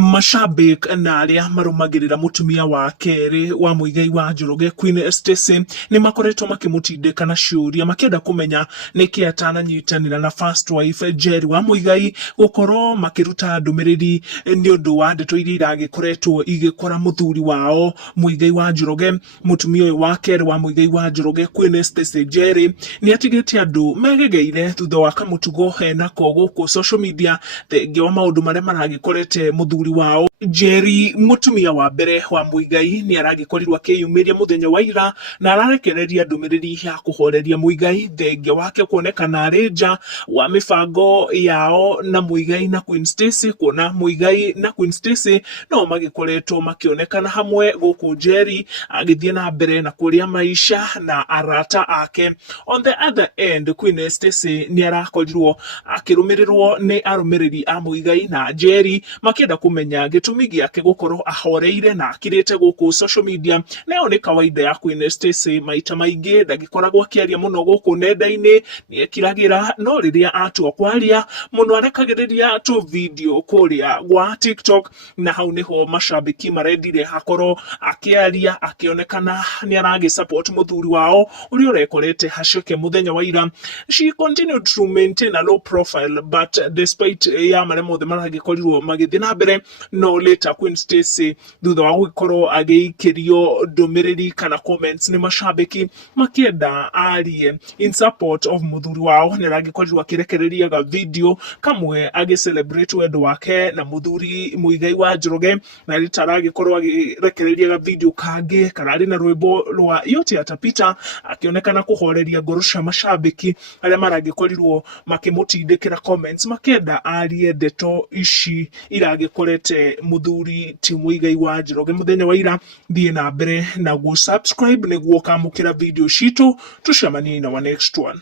Mashabik na aria marumagirira mutumia wa keri wa Muigai wa Njoroge Queen Stacy ni makoretwo makimutindika na ciuria makienda kumenya niki atananyitanira na first wife Njeri wa Muigai gukorwo makiruta ndumiriri niundu wa ndeto iria iragikoretwo igikora muthuri wao Muigai wa Njoroge. Mutumia uyu wa keri wa Muigai wa Njoroge Queen Stacy Njeri ni atigite andu megegeire thutha wa kamutugo hena ko guku social media thengi wa maundu maria maragikorete muthuri wao Njeri mutumia wa mbere wa Muigai ni aragikorirwo akiyumiria muthenya wa ira na ararekereria ndumiriri ya kuhoreria Muigai thenge wake kuonekana ari nja wa mibango yao na Muigai na Queen Stacy, kuona Muigai na Queen Stacy no magikoretwo makionekana hamwe guku Njeri agithie na mbere na kuria maisha na arata ake. On the other end, Queen Stacy ni arakorirwo akirumirirwo ni arumiriri a Muigai na Njeri makienda kumenya gitumi giake gukorwo ahoreire na akirite guku social media. Neo ni kawaida ya Queen Stacy maita maingi ndagikoragwo akiaria muno guku nenda-ini, ni ekiragira no riria atua kwaria muno arekagiriria tu video kuria gwa TikTok, na hau niho mashabiki marendire hakorwo akiaria akionekana ni aragi support muthuri wao uria urekorete hacioke muthenya wa ira. She continued to maintain a low profile, but despite ya maria mothe maragikorirwo magithie na mbere, no later Queen Stacy thutha wa gukorwo agiikirio ndumiriri kana comments ni mashabiki makienda arie in support of muthuri wao, ni aragikorirwo akirekereria ga video kamwe agicelebrate wendo wake na muthuri Muigai wa Njoroge, na rita aragikorwo agirekereria ga video kangi karari na rwimbo rwa yote atapita akionekana kuhoreria ngoro cia mashabiki aria maragikorirwo makimutindikira comments makienda arie ndeto ici iragikorete muthuri ti Muigai wa Njoroge muthenya wa ira. Thie na mbere na gu subscribe niguo kamukira video citu tucemanie na wa next one.